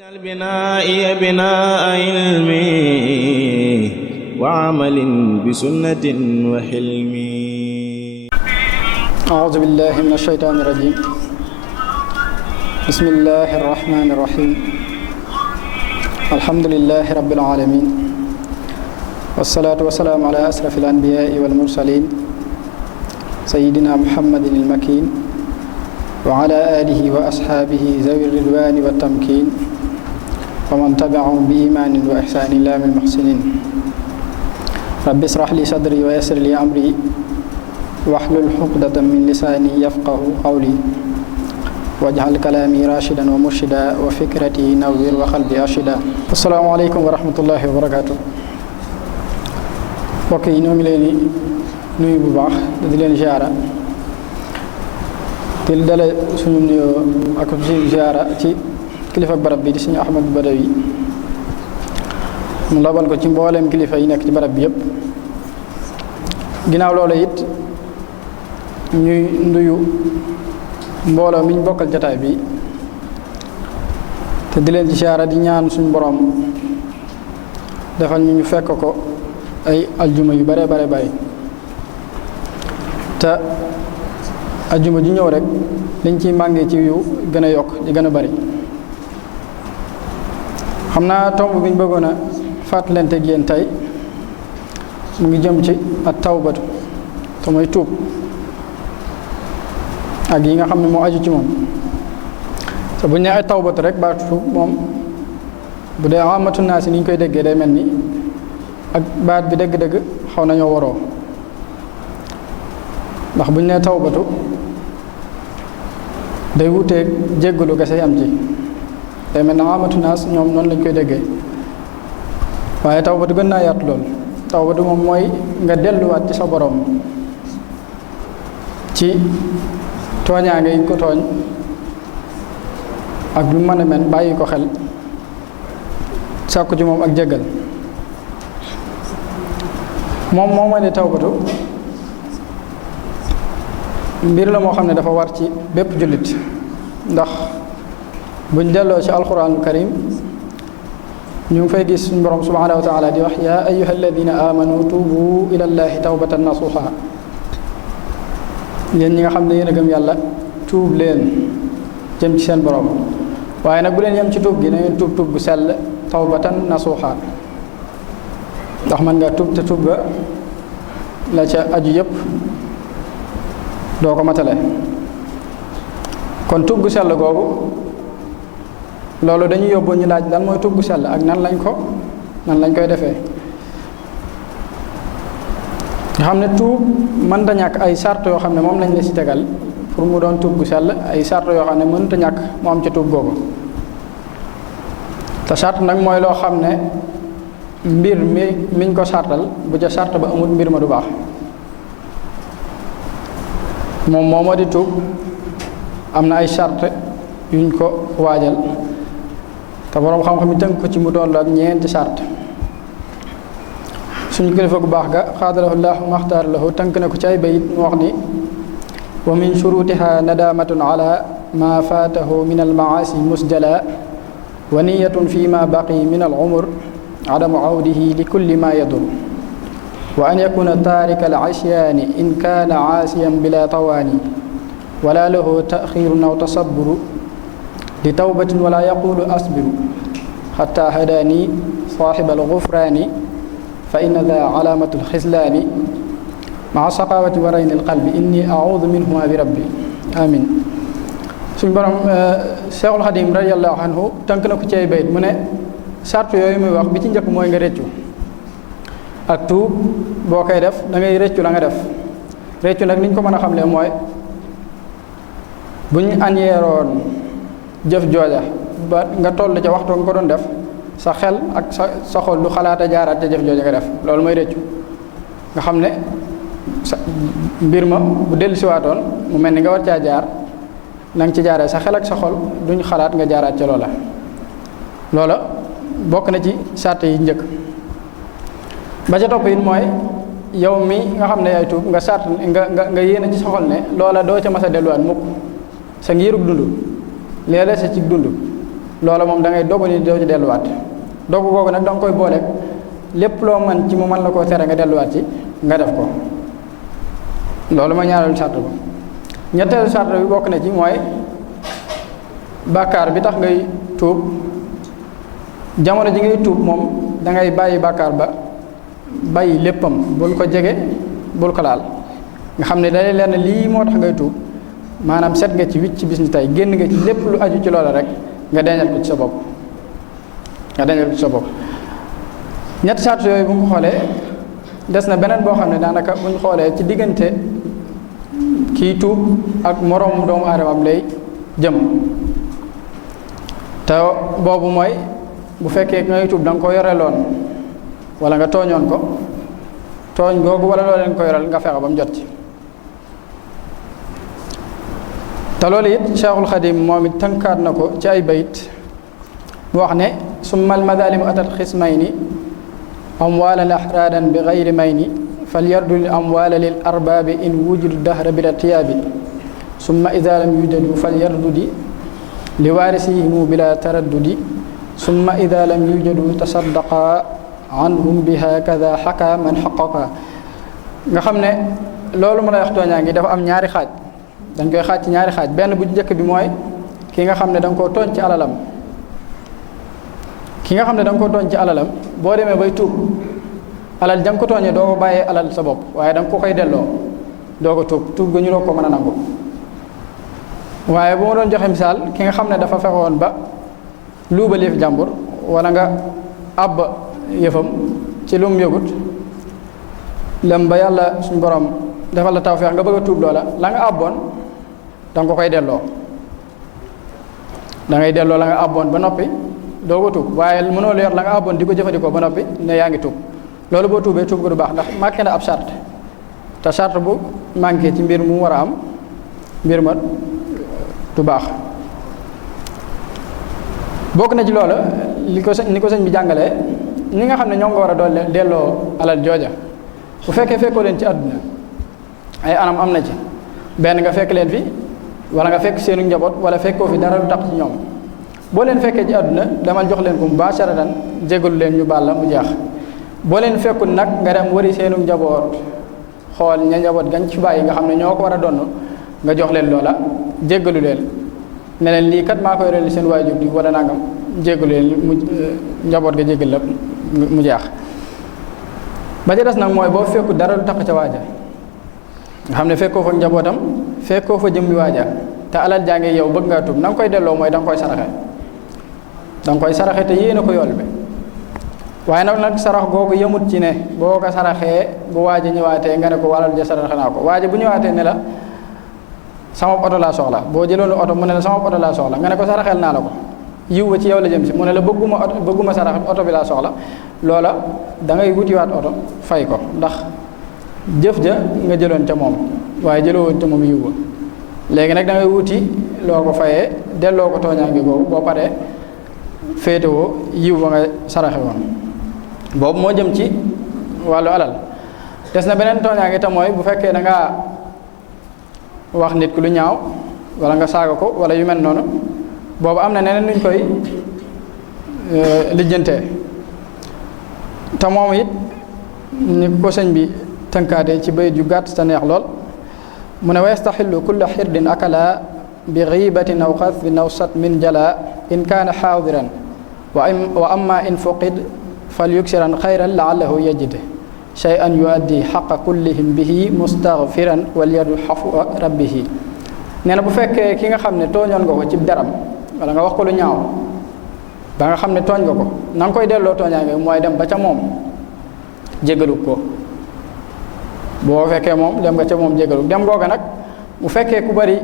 واجعل بنائي بناء علم وعمل بسنة وحلم. أعوذ بالله من الشيطان الرجيم. بسم الله الرحمن الرحيم. الحمد لله رب العالمين، والصلاة والسلام على أشرف الأنبياء والمرسلين سيدنا محمد المكين وعلى آله وأصحابه ذوي الرضوان والتمكين ومن تبعهم بإيمان وإحسان إلى يوم المحسنين. رب اشرح لي صدري ويسر لي أمري واحلل عقدة من لساني يفقه قولي واجعل كلامي راشدا ومرشدا وفكرتي نوّر وقلبي أرشدا. السلام عليكم ورحمة الله وبركاته. mbokk yi ñoo ngi leen di nuyu bu baax di leen ziara te li dale suñu nuyoo ak suñu ziara ci kilifa barab bi di suñu Ahmad Badawi mu labal ko ci mbooleem kilifa yi nekk ci barab bi yëpp. ginnaaw loolu it ñuy nuyu mbooloo mi ñu bokkal jataay bi te di leen ci ziara di ñaan suñu borom defal ñu fekk ko ay aljuma yu bare bare bàyyi te aljuma ju ñëw rek liñ ciy màngee ci yu gën a yokk di gën a bari. xam naa tomb bi ñu bëggoon a fàttalante ak yéen tey mu ngi jëm ci at tawbatu te mooy tuub ak yi nga xam ne moo aju ci moom. te bu ñu nee ay tawbatu rek baatu tuub moom bu dee amatu naa si ni ñu koy déggee day mel ni ak baat bi dëgg-dëgg xaw nañoo waroo, ndax bu ñu nee tawbatu day wuteeg jéggalu kese yam ci day mel ne amatu naas ñoom noonu lañ koy déggee, waaye tawbatu gën naa yaatu lool. tawbatu moom mooy nga delluwaat ci sa borom ci tooñaa nga yi ko tooñ ak lu mën a mel bàyyi ko xel sàkku ci moom ak jéggal. moom moo di tawbatu mbir la moo xam ne dafa war ci bépp jullit, ndax buñ delloo ci alquranul karim ñu ngi fay gis suñu borom subhanahu wa taala di wax yaa ayyuha alladina amanu tuubu ila llahi tawbatan nasuha. yéen ñi nga xam ne yéen a gëm yàlla tuub leen jëm ci seen borom, waaye nag bu leen yem ci tuub gi na ngeen tuub tuub gu sell tawbatan nasuha, ndax mën nga tuub te tuub ga la ca aju yëpp doo ko matale. kon tuub gu sell googu loolu dañuy yóbbu ñu laaj lan mooy tuub gu sell ak nan lañ koy defee. nga xam ne tuub mën ta ñàkk ay sart yoo xam ne moom lañ la ci tegal pour mu doon tuub gu sell, ay sart yoo xam ne mënta ñàkk mu am ca tuub googu. te sart nag mooy loo xam ne mbir miñ ko sartal bu ca sart ba amul mbir ma du baax. moom moo di tuub am na ay sart yuñ ko waajal te boroom xam-xam yi tënk ko ci mu doon la ñeenti sart. suñu kilifa gu baax ga xaadalahu llaahu maxtaar lahu tënk na ko ci ay bayit mu wax ni wa min shurutiha nadamatun ala ma faatahu min almaasi musjala wa niyatun fi ma baqi min al umur adamu awdihi li kulli ma yadur wa an yakuna taarika al asyaani in kaana aasiyan bila tawaani wala lahu taxirun aw tasabburu li tawbatin wala yaqulu asbiru xatta hadaani saaxiba al gufraani fa inna daa alaamatu al xislaani maa saqaawati wa rayni al qalbi inni audu minhuma bi rabbi amin. suñ borom Cheikhul Xadim radiallahu anhu tënk na ko ci ay bayt mu ne sart yooyu muy wax bi ci njëkk mooy nga réccu ak tuub. boo koy def da ngay réccu la nga def. réccu nag ni ñu ko mën a xamle mooy bu ñu añeeroon jëf jooja ba nga toll ca waxtu nga ko doon def sa xel ak sa xol du xalaat a jaaraat ca jëf jooja nga def, loolu mooy réccu. nga xam ne sa mbir ma bu dellusiwaatoon mu mel ni nga war caa jaar na nga ci jaaree sa xel ak sa xol duñ xalaat nga jaaraat ca loola bokk na ci sàrt yi njëkk. ba ca topp it mooy yow mi nga xam ne yaay tuub nga sàrt nga yéene ci sa xol ne loola doo ca mas a delluwaat mukk sa ngirug dund léeg-léeg sa ci dund loola moom da ngay dogu ni doo ci delluwaat dogu googu nag da nga koy booleeg lépp loo mën ci mu mën la koo tere nga delluwaat ci nga def ko loolu mooy ñaareelu sart ba ñetteelu sart bi bokk na ci mooy bàkkaar bi tax ngay tuub jamono ji ngay tuub moom da ngay bàyyi bàkkaar ba bàyyi léppam bul ko jege bul ko laal nga xam ne day leen lii moo tax ngay tuub maanaam set nga ci wicc ci bis ni tey génn nga ci lépp lu aju ci loola rek nga dencal ko ci sa bopp ñetti sart yooyu bu ñu ko xoolee des na beneen boo xam ne daanaka bu ñu xoolee ci diggante kii tuub ak moroom doomu aadamam lay jëm te boobu mooy bu fekkee ngay tuub da nga ko yoreloon wala nga tooñoon ko tooñ googu wala loo leen ko yoreel nga fexe ba mu jot ci te loolu it Cheikhul Xadim moom it tënkaat na ko ci ay bayit mu wax ne summa almadalimu atat xismayni amwalan ahraadan bi gayri mayni falyardu lil amwala lil arbaabi in wujudu dahra bila tiyaabi summa ida lam yujadu falyardudi li waarisihimu bila taraddudi summa ida lam yujadu tasaddaqa anhum biha kada xaka man xaqaqa nga xam ne loolu mu lay wax tooñaa ngi dafa am ñaari xaaj dañ koy xaaj ci ñaari xaaj benn bu njëkk bi mooy ki nga xam ne da nga koo tooñ ci alalam boo demee bay tuub alal jang ko tooñee doo ko bàyyee alal sa bopp waaye da nga ko koy delloo doo ko tuub ga ñu doo ko mën a nangu waaye bu ma doon joxe misaal ki nga xam ne dafa fexewoon ba luubal yëf jàmbur wala nga àbb yëfam ci lu mu yëgut lem ba yàlla suñu borom defal la tawfeex nga bëgg a tuub loola la nga àbboon da nga ko koy delloo da ngay delloo la nga àbboon ba noppi doo ko tuub waaye mënoo yor la nga àbboon di ko jëfandikoo ba noppi ne yaa ngi tuub loolu boo tuubee tuub ko du baax ndax manqué na ab charte te charte bu manqué ci mbir mu war a am mbir ma du baax bokk na ci loola ni ko sëñ bi jàngalee ñi nga xam ne ñoo nga war a doole delloo alal jooja bu fekkee fekkoo leen ci àdduna ay anam am na ci benn nga fekk leen fi wala nga fekk seenu njaboot wala fekkoo fi dara lu tax ci ñoom boo leen fekkee ci àdduna demal jox leen ko mubaasharatan jégalu leen ñu baal la mu jeex boo leen fekkul nag nga dem wari seenu njaboot xool ña njaboot gañ ci bàyyi nga xam ne ñoo ko war a donn nga jox leen loola jégalu leen ne leen lii kat maa koy yoreel seen waajur di wala nangam jégalu leen mu njaboot ga jégal la mu jeex ba ca des nag mooy boo fekku dara lu tax ca waaja nga xam ne fekkoo fa njabootam fekkoo fa jëmmi waaja te alal jaa ngi yow bëgg ngaa tuub na nga koy delloo mooy da nga koy saraxe te yéene ko yool bi waaye nag sarax googu yemut ci ne boo ko saraxee bu waaja ñëwaatee nga ne ko walal ja saraxe naa ko waaja bu ñëwaatee ne la sama oto laa soxla boo jëloon oto mu ne la sama oto laa soxla nga ne ko saraxel naa la ko yiw ba ci yow la jëm si mu ne la bëgguma sarax oto bi laa soxla loola da ngay wutiwaat oto fay ko ndax jëf ja nga jëloon ca moom waaye jëloo woon ca moom yiw ba léegi nag da ngay wuti loo ko fayee delloo ko tooñaange googu boo paree féetewoo yiw ba nga saraxe woon boobu moo jëm ci wàllu alal des na beneen tooñaange te mooy bu fekkee da ngaa wax nit ku lu ñaaw wala nga saaga ko wala yu mel noonu boobu am na neneen nuñ koy lijjantee te moom it ni ko sëñ bi tënkaatee ci bayit yu gàtt te neex lool mu ne wa yastaxillu kulla xirdin akala bi giibatin aw xasbin aw satmin jala in kaana xaadiran wa amma in fuqid fal yuksiran xayran laallahu yajid shay'an yuaddi xaqa kullihim bihi mustaghfiran wal yadu xafwa rabbihi nee na bu fekkee ki nga xam ne tooñoon nga ko ci daram wala nga wax ko lu ñaaw ba nga xam ne tooñ nga ko na nga koy delloo tooñaange mooy dem ba ca moom jégalu ko boo fekkee moom dem nga ca moom jégalu dem googa nag bu fekkee ku bari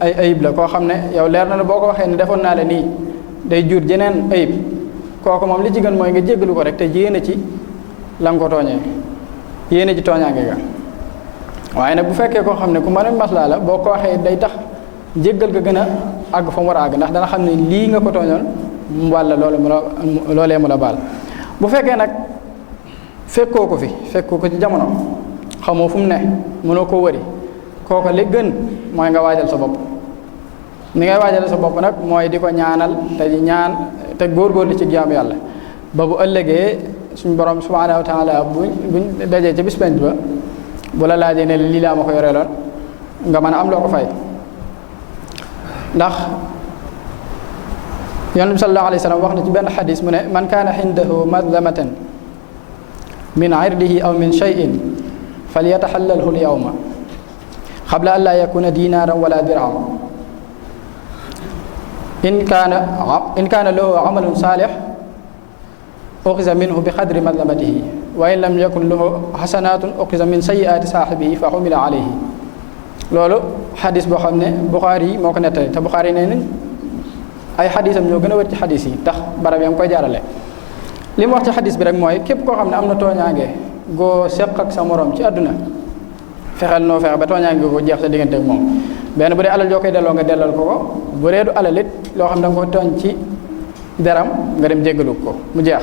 ay ayib la koo xam ne yow leer na ne boo ko waxee ne defoon naa la nii day jur jeneen ayib kooku moom li ci gën mooy nga jégalu ko rek te yéene ci la nga ko tooñee yéene ci tooñaange ga waaye nag bu fekkee koo xam ne ku mën a maslaa la boo ko waxee day tax jéggal ga gën a àgg fa mu war a àgg ndax dana xam ne lii nga ko tooñoon mu wàll loolee mu la baal bu fekkee nag fekkoo ko ci jamono xamoo fu mu ne mënoo koo wëri kooku li gën mooy nga waajal sa bopp ni ngay waajale sa bopp nag mooy di ko ñaanal te di ñaan te góorgóorlu ci jaamu yàlla ba bu ëllëgee suñ borom subhanahu wa taala buñ dajee ca bis penc ba bu la laajee ne lii laa ma ko yoreeloon nga mën a am loo ko fay. ndax yonent bi sallallahu alayhi wa sallam wax na ci benn xadis mu ne man kaana indahu madlamatan min irdihi aw min cheyin falyataxallalhu lyawma qabla an laa yakuna dinaaran wala dirham in kaana lahu amalun saalix uxisa minhu bi qadri madlamatihi wa in lam yakun lahu xasanatun uxisa min sayiaati saaxibihi fa xumila alayhi. loolu xadis boo xam ne Buxaari yi moo ko nettali te Buxaari yi nee nañ ay xadisam ñoo gën a wër ci xadis yi tax barab yaa ngi koy jaarale. li mu wax ci xadis bi rek mooy képp koo xam ne am na tooñaange goo seq ak sa morom ci àdduna fexeel noo fexe ba tooñaange ko jeex sa diggante ak moom. benn bu dee alal joo koy delloo nga dellal ko bu dee du alal it loo xam ne da nga ko tooñ ci deram nga dem jéggalu ko mu jeex.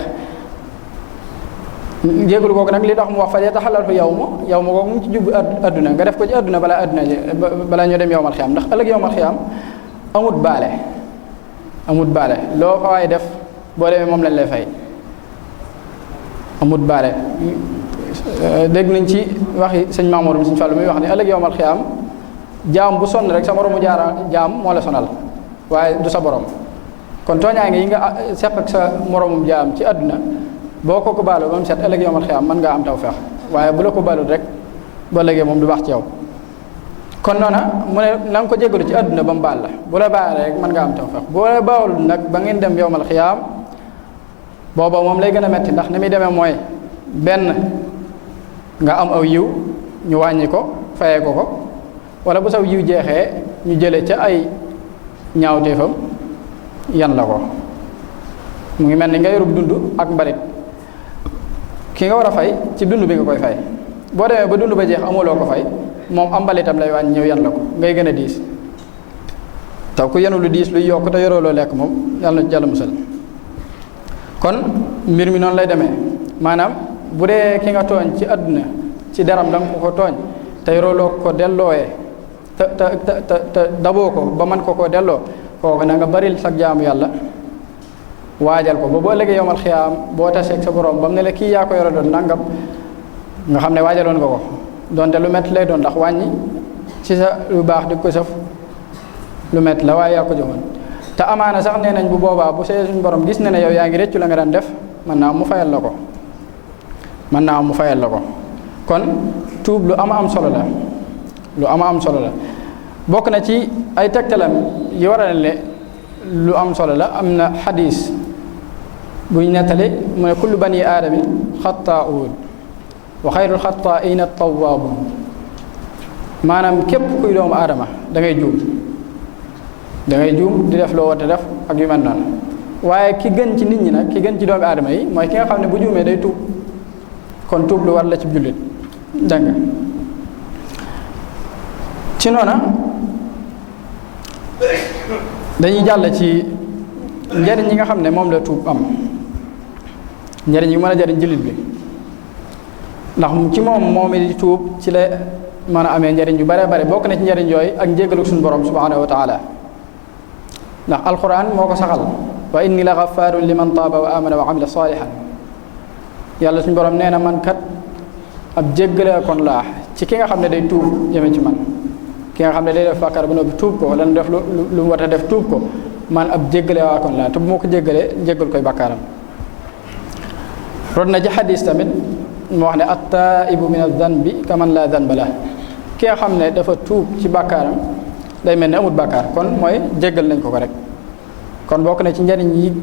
jéggalu kooku nag li tax mu wax fa yataxallalhu yawma kooku mu ci jubbu àdduna nga def ko ci àdduna balaa ñoo dem yawmal xiyaam ndax ëllëg yawmal xiyaam amut baale loo fa waay def boo demee moom lañ lay fay amut baale. dégg nañ ci waxi sëñ Mamour sëñ Fallu muy wax ne ëllëg yawmal xiyaam jaam bu sonn rek sa moromu jaam moo la sonal waaye du sa borom. kon tooñaange yi nga seq ak sa moromum jaam ci àdduna boo ko baaloo ba mu set ëllëg yawmal xiyaam mën ngaa am tawfeex waaye bu la ko baalul rek ba léegi moom du baax ci yow. kon noona mu ne na nga ko jégalu ci àdduna ba mu baal la bu la baalee rek mën ngaa am tawfeex boo la baalul nag ba ngeen dem yawmal xiyaam booba moom lay gën a metti ndax ni muy demee mooy benn nga am aw yiw ñu wàññi ko fayee ko wala bu saw yiw jeexee ñu jëlee ca ay ñaawteefam yan la ko mu ngi mel ni nga yorub dund ak mbalit ki nga war a fay ci dund bi nga koy fay boo demee ba dund ba jeex amuloo ko fay moom am mbalitam lay wàññi ñëw yan la ko ngay gën a diis taw ku yenu lu diis luy yokk te yoroo loo lekk moom yàlla na jàll musal. kon mbir mi noonu lay demee maanaam bu dee ki nga tooñ ci àdduna ci deram da nga ko tooñ te yoroo loo ko dellooyee te daboo ko ba mën ko delloo kooku na nga baril sag jaamu yàlla waajal ko ba boo ëllëgee yawmal xiyaam boo taseeg sa borom ba mu ne la kii yaa ko yore doon nangam nga xam ne waajaloon nga ko donte lu métti lay doon ndax wàññi ci sa lu baax di ko sëf lu métti la waaye yaa ko joxoon te amaana sax nee nañ bu boobaa bu see suñu borom gis na ne yow yaa ngi rëccu la nga daan def mën naa am mu fayal la ko kon tuub lu am solo la bokk na ci ay tegtalam yi war a ne lu am solo la am na xadis buñ nettali mu ne kullu bani aadami xattaa'uun wa xayrul xattaa'iina at-tawwaabuun maanaam képp kuy doomu aadama da ngay juum di def loo war a def ak yu mel noonu waaye ki gën ci nit ñi nag ki gën ci doomu aadama yi mooy ki nga xam ne bu juumee day tuub kon tuub lu war la ci jullit dégg nga ci noona dañuy jàll ci njariñ yi nga xam ne moom la tuub am njariñ yi mën a jariñ jullit bi ndax ci moom di tuub ci la mën a amee njariñ yu bare bare bokk na ci njariñ yooyu ak njégalu suñu borom subhanahu wa taala ndax alquran moo ko saxal wa inni la gafaarun liman taaba wa amana wa amila salihan yàlla suñu borom nee na man kat ab jéggale kon laa ci ki nga xam ne day tuub jëme ci man ki nga xam ne day def bàkkaar ba noppi tuub ko wala def lu mu war a def tuub ko man ab jéggale waa kon laa te bu ma ko jéggalee jéggal koy bàkkaaram rod na ci xadis tamit mu wax ne attaibu min az-zanbi kaman la zanba la ki nga xam ne dafa tuub ci bàkkaaram day mel ne amut bàkkaar kon mooy jéggal nañ ko rek kon bokk na ci njariñ yi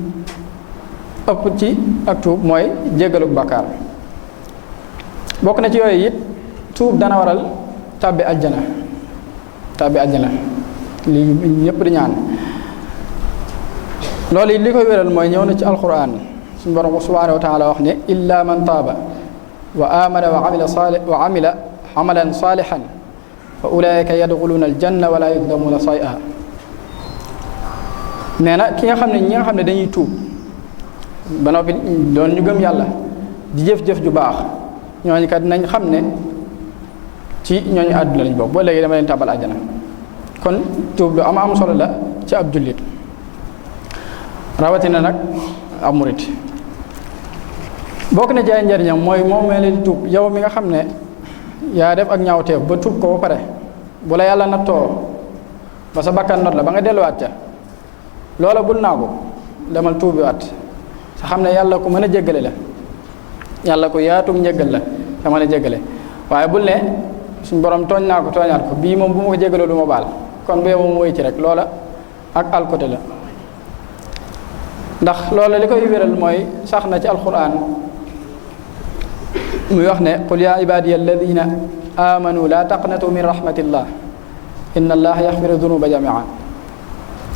ëpp ci ak tuub mooy jéggaluk bàkkaar bokk na ci yooyu it tuub dana waral tàbbi àjjana li ñëpp di ñaan loolu it li koy wéral mooy ñëw na ci alquran suñu borom subhanahu wa taala wax ne illa man taaba wa amana wa amila amalan salihan fa ulaika yadxuluuna aljanna wala yuzlamuuna shay'a nee na ki nga xam ne ñi nga xam ne dañuy tuub ba noppi doon ñu gëm yàlla di jëf-jëf ju baax ñooñu kat nañ xam ne ci ñooñu àdduna lañ bokk boo léegi dama leen tàbbal àjjana kon tuub lu am solo la ci ab jullit rawatina nag ab murit bokk na ci ay njariñam mooy moom mee leen tuub yow mi nga xam ne yaa def ak ñaawteef ba tuub ko ba pare bu la yàlla nattoo ba sa bakkan not la ba nga delluwaat ca loola bul naa ko demal tuubiwaat sa xam ne yàlla ku mën a jéggale la yàlla ku yaatug njéggal la te mën a jéggale waaye bul ne suñ borom tooñ naa ko tooñaat ko bii moom bu ma ko jéggaloo du ma baal kon bu yow mu wéy ci rek loola ak alkote la ndax loola li koy wéral mooy sax na ci alquran muy wax ne qul yaa ibadiya alladina amanu la taqnatu min rahmatillah inna allaha yaxfiru dunuba jamian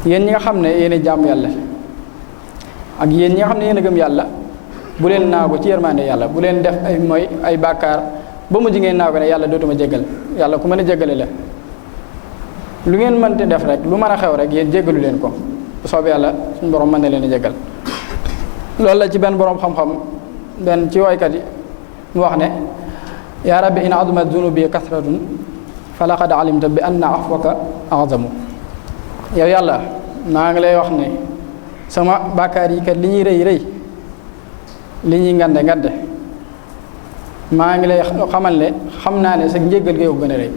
yéen ñi nga xam ne yéen a jàmm yàlla ak yéen ñi nga xam ne yéen a gëm yàlla bu leen naagu ci yërmande yàlla bu leen def ay mooy ay bàkkaar ba mujj ngeen naagu ne yàlla dootuma jéggal yàlla ku mën a jéggale la lu ngeen mënte def rek lu mën a xew rek yéen jéggalu leen ko bu soobee yàlla suñu borom mën na leen a jéggal loolu la ci benn borom xam-xam benn ci woykat yi mu wax ne yaa rabbi in azumat dunubi kasratun fa laqad alimta bi anna afwaka azamu yow yàlla maa ngi lay wax ne sama bàkkaar yi kat li ñuy rëy rëy li ñuy ngande ngande maa ngi lay xamal ne xam naa ne sa njéggal gi yow gën a rëy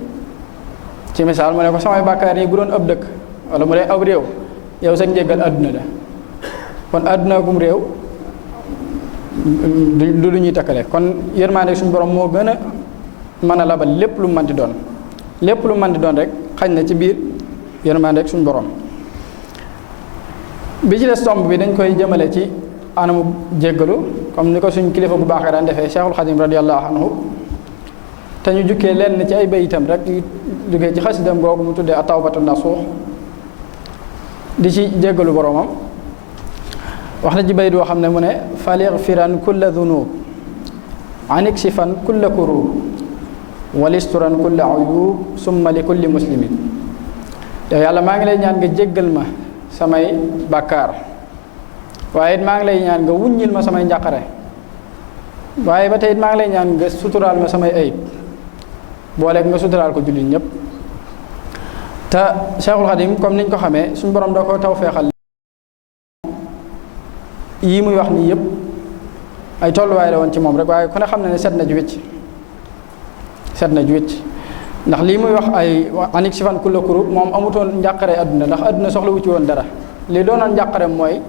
ci misaal mu ne ko samay bàkkaar yi bu doon ab dëkk wala mu dee ab réew yow sa njéggal àdduna la kon àdduna gum réew du lu ñuy takkale kon yërmaande suñu borom moo gën a mën a labal lépp lu mën di doon lépp lu mën di doon rek xañ na ci biir yërmaande suñu borom bi ci des tomb bi dañ koy jëmale ci anamu jéggalu comme ni ko suñ kilifa bu baaxee daan defee Cheikhul Xadim radiyallahu anhu te ñu jukkee lenn ci ay bayitam rek di jógee ci xasidam googu mu tuddee at-tawbatu nasuux di ci jéggalu boromam wax na ci bayit boo xam ne mu ne falixfiran kulla dunub aniksifan kulla kurub walisturan kulla uyub summa li kulli muslimin te yàlla maa ngi lay ñaan nga jéggal ma samay bàkkaar waaye it maa ngi lay ñaan nga wuññil ma samay njàqare waaye ba tey it maa ngi lay ñaan nga suturaal ma samay ayib booleeg nga suturaal ko jullit ñëpp te Cheikhul Khadim comme niñ ko xamee suñu borom da ko taw feexal yii muy wax nii yëpp ay tolluwaay la woon ci moom rek waaye ku ne xam na ne set na ju wicc ndax lii muy wax ay anik sifan kulla kurub moom amutoon njàqare adduna ndax adduna soxla wu ci woon dara li doonoon njàqareem mooy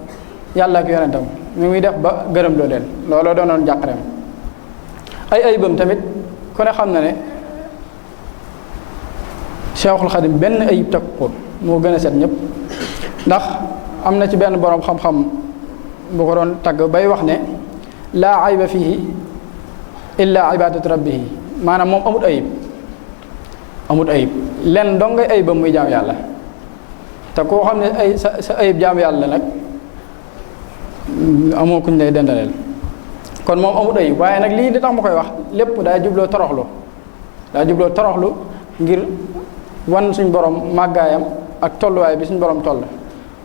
yàlla ak yonentam mi muy def ba gërëm loo leen looloo doonoon njàqareem ay ayibam tamit ku ne xam na ne Cheikhul Khadim benn ayib teg ko moo gën a set ñëpp ndax am na ci benn borom xam-xam bu ko doon tagg bay wax ne laa ayba fihi illa ibadatu rabbihi maanaam moom amut ayib lenn dong ngay ayibam muy jaam yàlla te koo xam ne ay sa ayib jaam yàlla nag amoo kuñ lay dendaleel kon moom amut ayib waaye nag lii di tax ma koy wax lépp daa jubloo toroxlu ngir wan suñ borom màggaayam ak tolluwaay bi suñ borom toll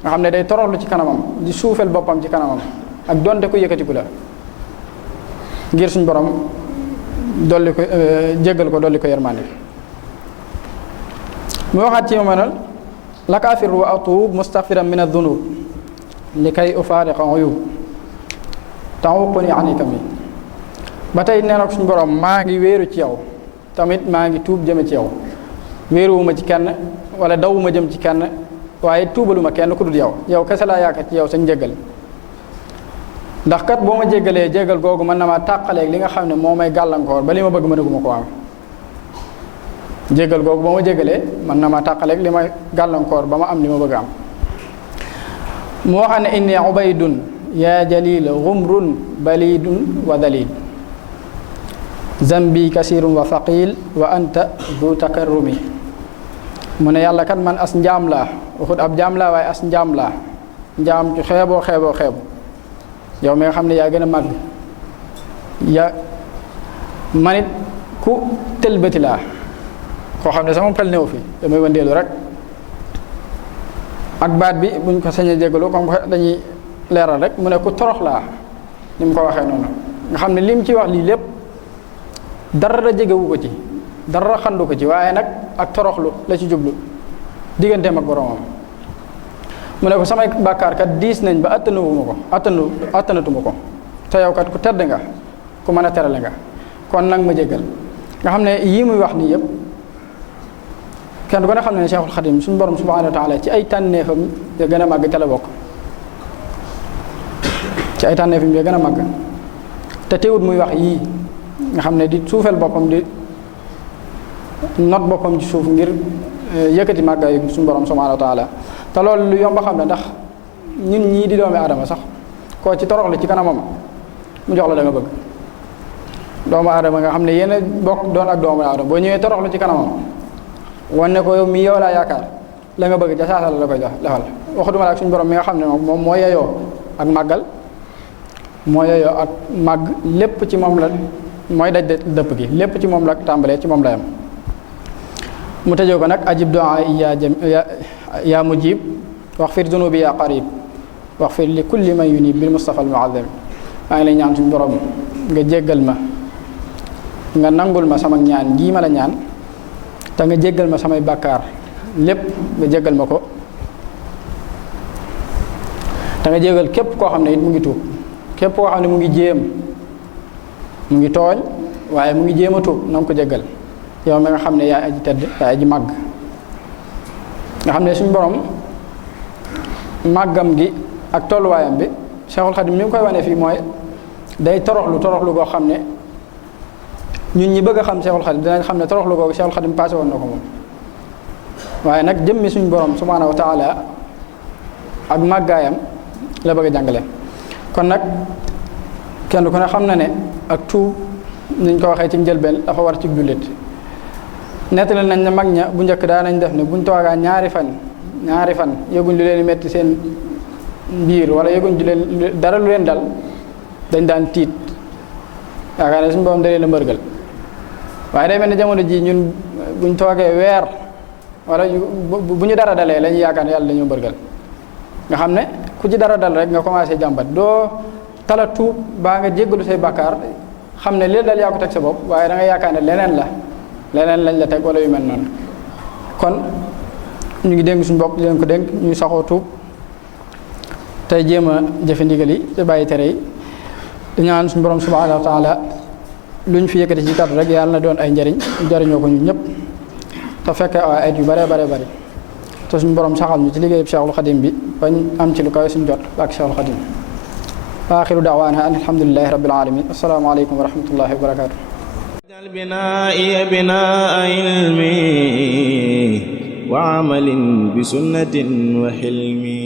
nga xam ne day toroxlu ci kanamam di suufel boppam ci kanamam ak donte ko yëkkatiku la ngir suñ borom dolli ko jéggal ko dolli ko yërmande mu waxaat ci manal laka afirru wa atuub mustaghfiran min adh-dhunub li kay ufaariqa uyub ta'uquni anika mi ba tey nee na ko suñu borom maa ngi wéeru ci yow tamit maa ngi tuub jëme ci yow wéeruwuma ci kenn wala dawuma jëm ci kenn waaye tuubaluma kenn ku dul yow kese laa yaakaar ci yow sa njéggal ndax kat boo ma jéggalee jéggal googu mën na maa tàqaleeg li nga xam ne moo may gàllankoor ba li ma bëgg mënaguma ko am jéggal googu boo ma jéggalee mën na maa tàqaleeg li may gàllankoor ba ma am li ma bëgg am mu waxam ne inni ubaydun yaa jalil gumrun balidun wa dalil zambi kasirun wa faqil wa anta du takarrumi mu ne yàlla kat man as njaam laa waxut ab jaam laa waaye as njaam laa njaam ci xeeboo yow mi nga xam ne yaa gën a màgg manit ku tëlbati laa koo xam ne sama xel néew fi damay wëndeelu rek ak baat bi buñ ko sañee jégalu comme dañuy leeral rek mu ne ku torox laa ni mu ko waxee noonu nga xam ne lim ci wax lii lépp dara jegewu ko ci dara xandu ko ci waaye nag ak toroxlu la ci jublu digganteem ak boromam mu ne ko samay bàkkaar kat diis nañ ba attanatuma ko te yow kat ku tedd nga ku mën a terale nga kon nag ma jéggal. nga xam ne yii muy wax nii yëpp kenn ku ne xam ne Cheikhul Khadim suñu borom subhanahu wa taala ci ay tànneefam ya gën a màgg te la bokk ci ay tànneefam ya gën a màgg te teewut muy wax yii nga xam ne di suufeel boppam di not boppam ci suuf ngir yëkkati màggaayu suñu borom subhanahu wa taala te loolu lu yomb a xam ne ndax ñun ñii di doomi aadama sax koo ci torox la ci kanamam mu jox la da nga bëgg doomu aadama nga xam ne yéen a bokk doon ak doomu aadama boo ñëwee torox la ci kanamam wan ne ko yow mii yow laa yaakaar la nga bëgg ca saasa la koy jox defal waxatuma la ak suñu borom mi nga xam ne moom moo yeyoo ak màggal moo yeyoo ak màgg lépp ci moom la mooy daj dëpp gi lépp ci moom la tàmbalee ci moom la yam mu tëjee ko nag ajib du'a yaa mujib wax fir dunubi yaa qarib wax fir li kulli man yunib bil mustafa al mu'azzam maa ngi lay ñaan suñu borom nga jéggal ma nga nangul ma sama ñaan gii ma la ñaan te nga jéggal ma samay bàkkaar lépp nga jéggal ma ko te nga jéggal képp koo xam ne it mu ngi tuub képp koo xam ne mu ngi jéem mu ngi tooñ waaye mu ngi jéem a tuub na nga ko jéggal yow mi nga xam ne yaa aji tedd yaa aji màgg nga xam ne suñu borom màggam gi ak tolluwaayam bi Cheikhul Khadim ni mu koy wane fii mooy day toroxlu goo xam ne ñun ñi bëgg a xam Cheikhul Khadim dinañ xam ne toroxlu googu Cheikhul Khadim passé woon na ko moom waaye nag jëmmi suñu borom subhanahu wa taala ak màggaayam la bëgg a jàngale kon nag kenn ku ne xam na ne ak tuub niñ ko waxee ci njëlbeen dafa war ci jullit nettali nañ ne mag ña bu njëkk daa nañ def ne buñ toogaa ñaari fan yëguñ lu leen metti seen biir wala yëguñ dara lu leen dal dañ daan tiit yaakaar ne suñu borom da leen a mbërgal waaye day mel ne jamono ji ñun buñ toogee weer wala bu ñu dara dalee la ñuy yaakaar ne yàlla dañoo mbërgal nga xam ne ku ci dara dal rek nga commencé jàmbat doo tala tuub baa nga jéggalu say bàkkaar xam ne li dal yaa ko teg sa bopp waaye da nga yaakaar ne leneen lañ la teg wala yu mel noonu kon ñu ngi dénk suñu bopp di leen ko dénk ñuy saxoo tuub tey jéem a jëfe ndigal yi te bàyyi tere yi di ñaan suñu borom subhanahu wa taala lu ñu fi yëkkati ci kàddu rek yàlla na doon ay njariñ ñu jariñoo ko ñun ñëpp te fekk ay at yu bare te suñu borom saxal ñu ci liggéeyub Cheikhul Khadim bi bañ am ci lu kawe suñu jot ak Cheikhul Khadim wa axiru da'waana an alhamdulillahi rabbil alamin assalaamu aleykum wa rahmatullahi wa barakatuh بنائي بناء علمي وعمل بسنة وحلمي